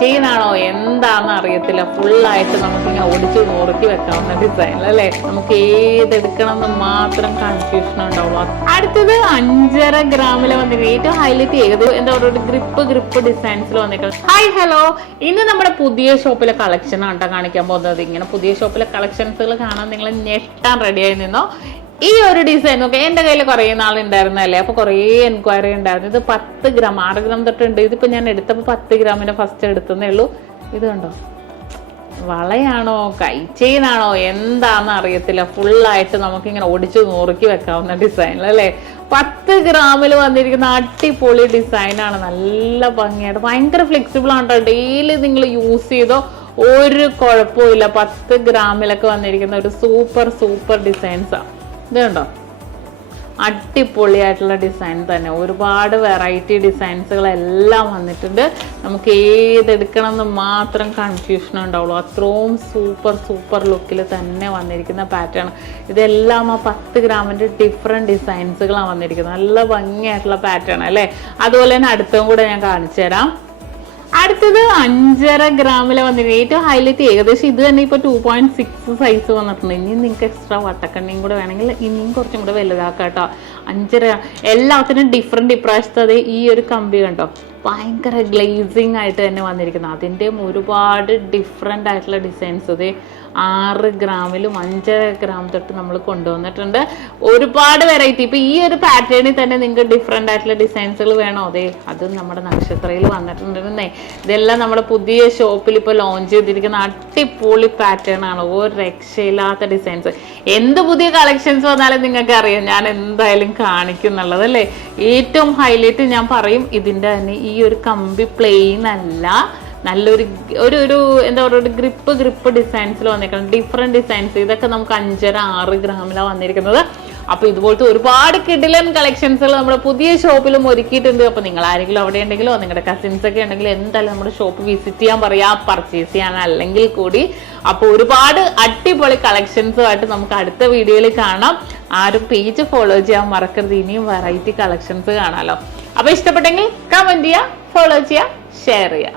Chain ആണോ എന്താണെന്ന് അറിയത്തില്ല. ഫുള്ളായിട്ട് നമുക്ക് ഇങ്ങനെ ഒടിച്ച് നോറുക്കി വെക്കാവുന്ന ഡിസൈൻ അല്ലേ? നമുക്ക് ഏതെടുക്കണം എന്ന് മാത്രം കൺഫ്യൂഷൻ ഉണ്ടാവുള്ളൂ. അടുത്തത് അഞ്ചര ഗ്രാമിൽ വന്നിരിക്കുന്നത് ഏറ്റവും ഹൈലൈറ്റ് ചെയ്തത് എന്താ പറയുക? ഗ്രിപ്പ് ഗ്രിപ്പ് ഡിസൈൻസിൽ വന്നിരിക്കുന്നത് ഹായ് ഹലോ ഇന്ന് നമ്മുടെ പുതിയ ഷോപ്പിലെ കളക്ഷൻ ആണ് കാണിക്കാൻ പോകുന്നത്. ഇങ്ങനെ പുതിയ ഷോപ്പിലെ കളക്ഷൻസുകൾ കാണാൻ നിങ്ങൾ ഞെട്ടാൻ റെഡിയായി നിന്നോ? ഈ ഒരു ഡിസൈൻ ഒക്കെ എന്റെ കയ്യിൽ കുറേ നാളുണ്ടായിരുന്നല്ലേ? അപ്പോൾ കുറേ എൻക്വയറി ഉണ്ടായിരുന്നു. ഇത് പത്ത് ഗ്രാം ആറ് ഗ്രാം തൊട്ടുണ്ട്. ഇതിപ്പോൾ ഞാൻ എടുത്തപ്പോൾ പത്ത് ഗ്രാമിന് ഫസ്റ്റ് എടുത്തതേ ഉള്ളൂ. ഇത് കണ്ടോ? വളയാണോ? കൈച്ചെയിനാണോ എന്താണെന്ന് അറിയത്തില്ല. ഫുള്ളായിട്ട് നമുക്കിങ്ങനെ ഓടിച്ച് നുറുക്കി വെക്കാവുന്ന ഡിസൈൻ അല്ലേ? പത്ത് ഗ്രാമിൽ വന്നിരിക്കുന്ന അടിപൊളി ഡിസൈനാണ് നല്ല ഭംഗിയായിട്ട്. ഭയങ്കര ഫ്ലെക്സിബിൾ ആണ് കേട്ടോ ഡെയിലി നിങ്ങൾ യൂസ് ചെയ്തോ ഒരു കുഴപ്പമില്ല പത്ത് ഗ്രാമിലൊക്കെ വന്നിരിക്കുന്ന ഒരു സൂപ്പർ സൂപ്പർ ഡിസൈൻസാണ് ഇത് കണ്ടോ? അടിപൊളിയായിട്ടുള്ള ഡിസൈൻ തന്നെ. ഒരുപാട് വെറൈറ്റി ഡിസൈൻസുകളെല്ലാം വന്നിട്ടുണ്ട്. നമുക്ക് ഏതെടുക്കണം എന്ന് മാത്രം കൺഫ്യൂഷൻ ഉണ്ടാവുള്ളൂ. അത്രയും സൂപ്പർ സൂപ്പർ ലുക്കിൽ തന്നെ വന്നിരിക്കുന്ന പാറ്റേൺ ഇതെല്ലാം ആ പത്ത് ഗ്രാമിന്റെ ഡിഫറെന്റ് ഡിസൈൻസുകളാണ് വന്നിരിക്കുന്നത്. നല്ല ഭംഗിയായിട്ടുള്ള പാറ്റേൺ അല്ലേ? അതുപോലെ തന്നെ അടുത്തും കൂടെ ഞാൻ കാണിച്ചു തരാം അടുത്തത് അഞ്ചര ഗ്രാമിലെ വന്നിരുന്നു ഏറ്റവും ഹൈലൈറ്റ് ഏകദേശം ഇത് തന്നെ ഇപ്പോൾ ടു പോയിന്റ് സിക്സ് സൈസ് വന്നിട്ടുണ്ട്. ഇനി നിങ്ങൾക്ക് എക്സ്ട്രാ വട്ടക്കണ്ണിയും കൂടെ വേണമെങ്കിൽ ഇനിയും കുറച്ചും കൂടെ വലുതാക്കാം കേട്ടോ. അഞ്ചര എല്ലാത്തിനും ഡിഫറെന്റ് ഇപ്രാവശ്യത്തെ ഈ ഒരു കമ്പി കണ്ടോ? ഭയങ്കര ഗ്ലേസിങ് ആയിട്ട് തന്നെ വന്നിരിക്കുന്നത് അതിന്റെയും ഒരുപാട് ഡിഫറെന്റ് ആയിട്ടുള്ള ഡിസൈൻസ് ഇത് ആറ് ഗ്രാമിലും അഞ്ചര ഗ്രാം തൊട്ട് നമ്മൾ കൊണ്ടുവന്നിട്ടുണ്ട്. ഒരുപാട് വെറൈറ്റി ഇപ്പോൾ ഈ ഒരു പാറ്റേണിൽ തന്നെ നിങ്ങൾക്ക് ഡിഫറെന്റ് ആയിട്ടുള്ള ഡിസൈൻസുകൾ വേണോ? അതെ അത് നമ്മുടെ നക്ഷത്രയിൽ വന്നിട്ടുണ്ടെന്നേ. ഇതെല്ലാം നമ്മുടെ പുതിയ ഷോപ്പിൽ ഇപ്പോൾ ലോഞ്ച് ചെയ്തിരിക്കുന്ന അടിപൊളി പാറ്റേൺ ആണ്. ഒരു രക്ഷയില്ലാത്ത ഡിസൈൻസ് എന്ത് പുതിയ കളക്ഷൻസ് വന്നാലും നിങ്ങൾക്ക് അറിയാം ഞാൻ എന്തായാലും കാണിക്കുന്നുള്ളത് അല്ലേ? ഏറ്റവും ഹൈലൈറ്റ് ഞാൻ പറയും ഇതിന്റെ തന്നെ ഈ ഒരു കമ്പി പ്ലെയിൻ അല്ല. നല്ലൊരു ഒരു ഒരു എന്താ പറയുക ഒരു ഗ്രിപ്പ് ഗ്രിപ്പ് ഡിസൈൻസിൽ വന്നിരിക്കണം ഡിഫറെന്റ് ഡിസൈൻസ് ഇതൊക്കെ നമുക്ക് അഞ്ചര ആറ് ഗ്രാമിലാണ് വന്നിരിക്കുന്നത്. അപ്പോൾ ഇതുപോലത്തെ ഒരുപാട് കിഡിലൻ കളക്ഷൻസുകൾ നമ്മുടെ പുതിയ ഷോപ്പിലും ഒരുക്കിയിട്ടുണ്ട്. അപ്പോൾ നിങ്ങൾ ആരെങ്കിലും അവിടെ ഉണ്ടെങ്കിലോ നിങ്ങളുടെ കസിൻസ് ഒക്കെ ഉണ്ടെങ്കിൽ എന്തായാലും നമ്മുടെ ഷോപ്പ് വിസിറ്റ് ചെയ്യാൻ പറയാ പർച്ചേസ് ചെയ്യാൻ അല്ലെങ്കിൽ കൂടി. അപ്പോൾ ഒരുപാട് അടിപൊളി കളക്ഷൻസുമായിട്ട് നമുക്ക് അടുത്ത വീഡിയോയിൽ കാണാം. ആരും പേജ് ഫോളോ ചെയ്യാൻ മറക്കരുത്. ഇനിയും വെറൈറ്റി കളക്ഷൻസ് കാണാമല്ലോ അപ്പോൾ ഇഷ്ടപ്പെട്ടെങ്കിൽ കമന്റ് ചെയ്യുക ഫോളോ ചെയ്യുക ഷെയർ ചെയ്യുക